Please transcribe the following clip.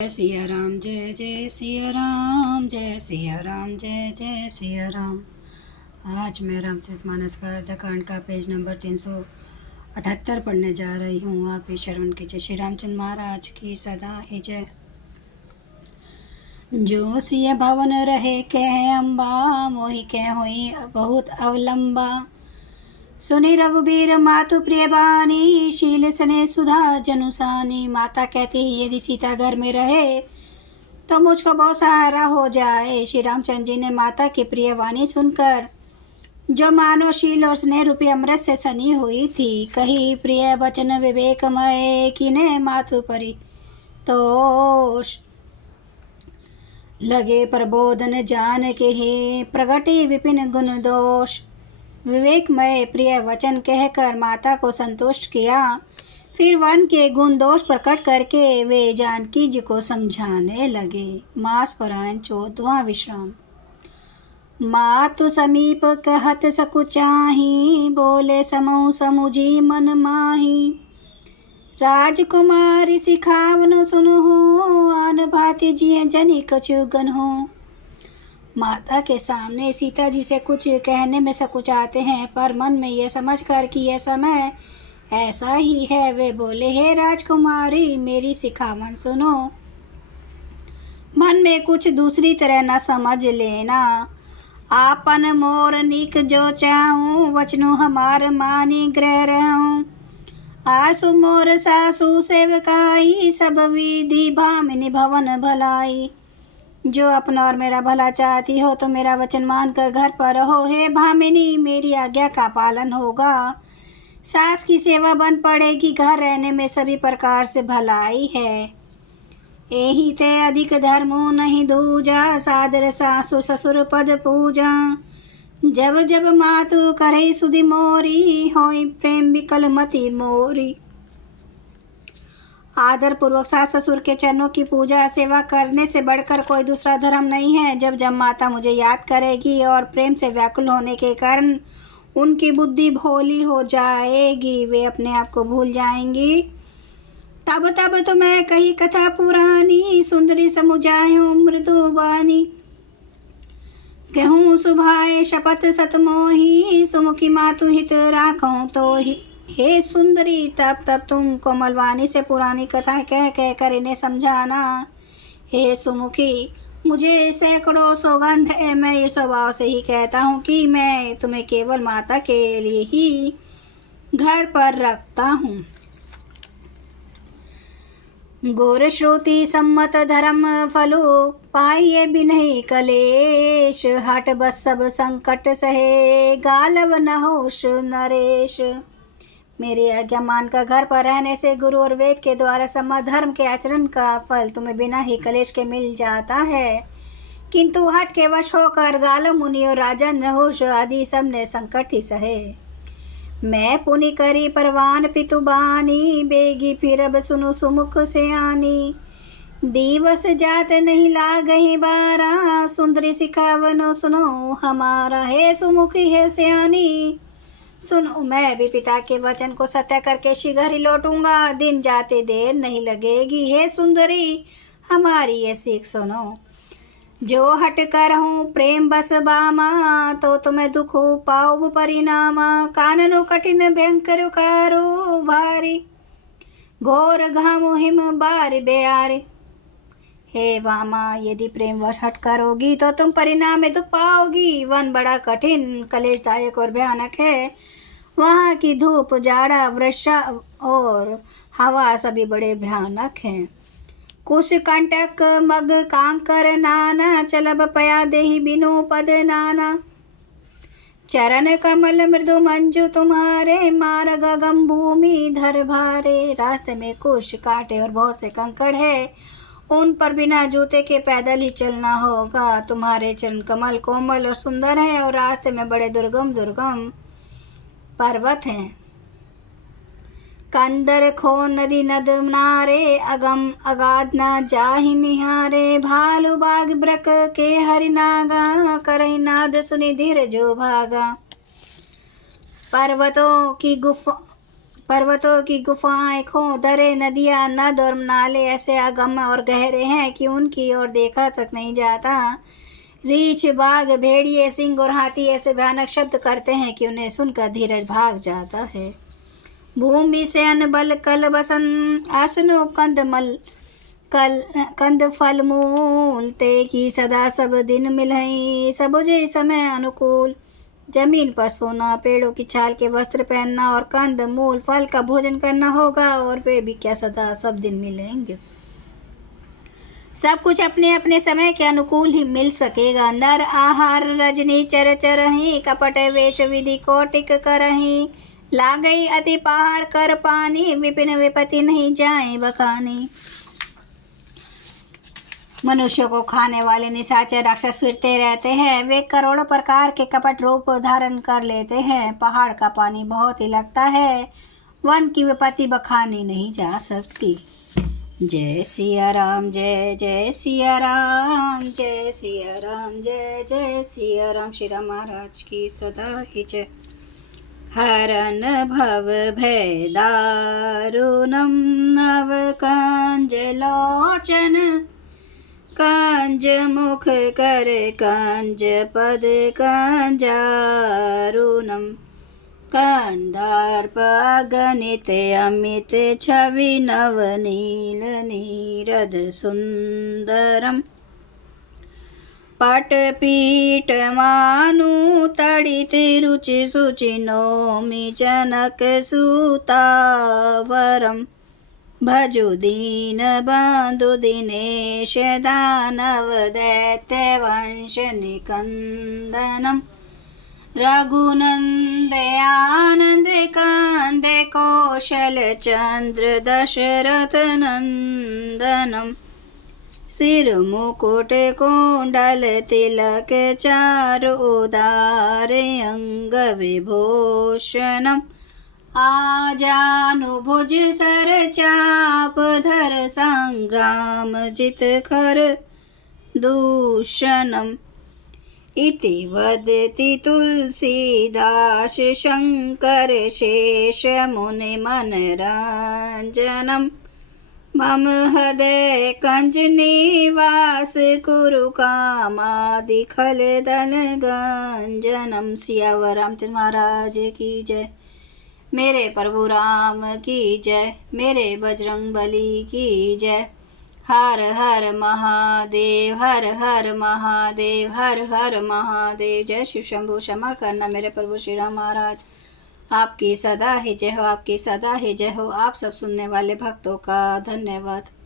जय सिया राम, जय जय सिया राम, जय सिया राम, जय जय सिया राम। आज मैं रामचरितमानस का अयोध्याकांड का पेज नंबर 378 पढ़ने जा रही हूँ। आप ही श्रवण कीजिए। श्री रामचंद्र महाराज की सदा ही जय। जो सिय भवन रहे कह अम्बा, मोहि कह होई बहुत अवलंबा। सुनी रघुबीर मातु प्रिय बानी, शील सने सुधा जनुसानी। माता कहती है यदि सीता घर में रहे तो मुझको बहुत सहारा हो जाए। श्री रामचंद्र जी ने माता की प्रिय वाणी सुनकर, जो मानो शील और स्नेह रूपी अमृत से सनी हुई थी, कही प्रिय वचन विवेकमय, किने मातु परि तोष। लगे प्रबोधन जान के हे, प्रगटे विपिन गुण दोष। विवेकमय प्रिय वचन कहकर माता को संतुष्ट किया। फिर वन के गुण दोष प्रकट करके वे जानकी जी को समझाने लगे। मास परायण 14वां विश्राम। मातु समीप कहत सकुचाही, बोले समूह समुझी मन माही। राजकुमारी सिखावन सुनो, आन भांति जिय जनि कछु गन हो। माता के सामने सीता जी से कुछ कहने में सकुचाते हैं, पर मन में यह समझकर कि यह समय ऐसा ही है, वे बोले, हे राजकुमारी मेरी सिखावन सुनो। मन में कुछ दूसरी तरह न समझ लेना। आपन मोर निक जो चाहूँ, वचनो हमार मानी ग्रह रहूँ। आसु मोर सासु सेवकाई, सब विधि भामिनी भवन भलाई। जो अपना और मेरा भला चाहती हो तो मेरा वचन मानकर घर पर रहो। हे भामिनी मेरी आज्ञा का पालन होगा। सास की सेवा बन पड़ेगी, घर रहने में सभी प्रकार से भलाई है। एही ते अधिक धर्मो नहीं दूजा, सादर सासु ससुर पद पूजा। जब जब मातु करे सुधि मोरी, होई प्रेम विकल मति मोरी। आदर पूर्वक सास ससुर के चरणों की पूजा सेवा करने से बढ़कर कोई दूसरा धर्म नहीं है। जब जब माता मुझे याद करेगी और प्रेम से व्याकुल होने के कारण उनकी बुद्धि भोली हो जाएगी, वे अपने आप को भूल जाएंगी, तब तब तो मैं कही कथा पुरानी, सुंदरी समुझायो मृदु बानी। कहूँ सुभाए शपथ सतमोही, सुमुखी मातु हित राखो तो ही। हे सुंदरी तब तब तुम कोमलवाणी से पुरानी कथा कह कह कर इन्हें समझाना। हे सुमुखी मुझे सैकड़ों सौगंध है, मैं ये स्वभाव से ही कहता हूँ कि मैं तुम्हें केवल माता के लिए ही घर पर रखता हूँ। गोर श्रुति सम्मत धर्म फलो, पाइये बिनहि कलेश। हट बस सब संकट सहे, गालव न होश नरेश। मेरी आज्ञा मानकर घर पर रहने से गुरु और वेद के द्वारा सम्मत धर्म के आचरण का फल तुम्हें बिना ही कलेश के मिल जाता है, किंतु हट के वश होकर गालव मुनि और राजा नहुष आदि सब ने संकट ही सहे। मैं पुनि करी परवान पितु बानी, बेगी फिर अब सुनो सुमुख से आनी। दिवस जात नहीं लागहि बारा, सुंदरी सिखावनो सुनो हमारा। हे सुमुखी है सियानी सुनो, मैं भी पिता के वचन को सत्य करके शीघ्र ही लौटूंगा, दिन जाते देर नहीं लगेगी। हे सुंदरी हमारी ये सीख सुनो। जो हट कर हूँ प्रेम बस बामा, तो तुम्हें दुख पाओ परिणामा। काननो कठिन भयंकर कारो भारी, घोर घामो हिम बार बेयारे। हे वामा यदि प्रेम वश हट करोगी तो तुम परिणाम में दुख पाओगी। वन बड़ा कठिन कलेशदायक और भयानक है, वहाँ की धूप जाड़ा वर्षा और हवा सभी बड़े भयानक हैं। कुश कंटक मग कांकर नाना, चलब पया देहि बिनु पद नाना। चरण कमल मृदु मंजु तुम्हारे, मार्ग गगन भूमि धर भारे। रास्ते में कुश कांटे और बहुत से कंकड़ है, उन पर बिना जूते के पैदल ही चलना होगा। तुम्हारे चरण कमल कोमल और सुंदर है, और रास्ते में बड़े दुर्गम दुर्गम पर्वत हैं। कंदर खो नदी नद नारे, अगम अगाध न जाहि निहारे। भालू बाग ब्रक के हरिनागा, करहि नाद सुनि धीर जो भागा। पर्वतों की गुफा पर्वतों की गुफाएं, खो दरे, नदियाँ, नद और नाले ऐसे अगम और गहरे हैं कि उनकी ओर देखा तक नहीं जाता। रीछ, बाघ, भेड़िए, सिंह और हाथी ऐसे भयानक शब्द करते हैं कि उन्हें सुनकर धीरज भाग जाता है। भूमि से अन्न बल कल बसन, आसनो कंद फल मूल, ते की सदा सब दिन मिलई, सबुझे समय अनुकूल। जमीन पर सोना, पेड़ों की छाल के वस्त्र पहनना और कंद मूल फल का भोजन करना होगा, और वे भी क्या सदा सब दिन मिलेंगे। सब कुछ अपने अपने समय के अनुकूल ही मिल सकेगा। नर आहार रजनी चर चरहि, कपट वेश विधि कोटिक करहि, लागई अति पहार कर पानी, विपिन विपति नहीं जाए बखानी। मनुष्यों को खाने वाले निशाचर राक्षस फिरते रहते हैं। वे करोड़ों प्रकार के कपट रूप धारण कर लेते हैं। पहाड़ का पानी बहुत ही लगता है, वन की विपत्ति बखानी नहीं जा सकती। जय सिया राम, जय जय सिया राम, जय सिया राम, जय जय सिया राम। श्री राम महाराज की सदा ही जय। हरन भव भय दारुणम नव कंज लोचन, कंज मुख कर कंज पद कंजारुणम, कंदार्प अगणित अमित छवि नवनील नीरद सुंदरम, पटपीठ मानु तड़ित रुचि सुचि नौमि जनक सुतावरम, भजु दीन बंधु दिनेश दानव दैत्य वंश निकंदनम, रघुनंद आनंद कंद कौशल चंद्र दशरथ नंदनम, सिर मुकुट कुंडल तिलक चारु उदार अंग विभूषणम, आजानुभुज सर चाप धर संग्राम जित खर दूषणम, इति वदति तुलसीदास शंकर शेष मुनि मनरंजनम, मम हृदय कंज निवास कुरु कामादि खल दल गंजनम। सियावर रामचंद्र महाराज की जय। मेरे प्रभु राम की जय, मेरे बजरंग बली की जय। हर हर महादेव, हर हर महादेव, हर हर महादेव। जय शिव शंभु। क्षमा करना मेरे प्रभु श्री राम महाराज, आपकी सदा ही जय हो, आपकी सदा ही जय हो। आप सब सुनने वाले भक्तों का धन्यवाद।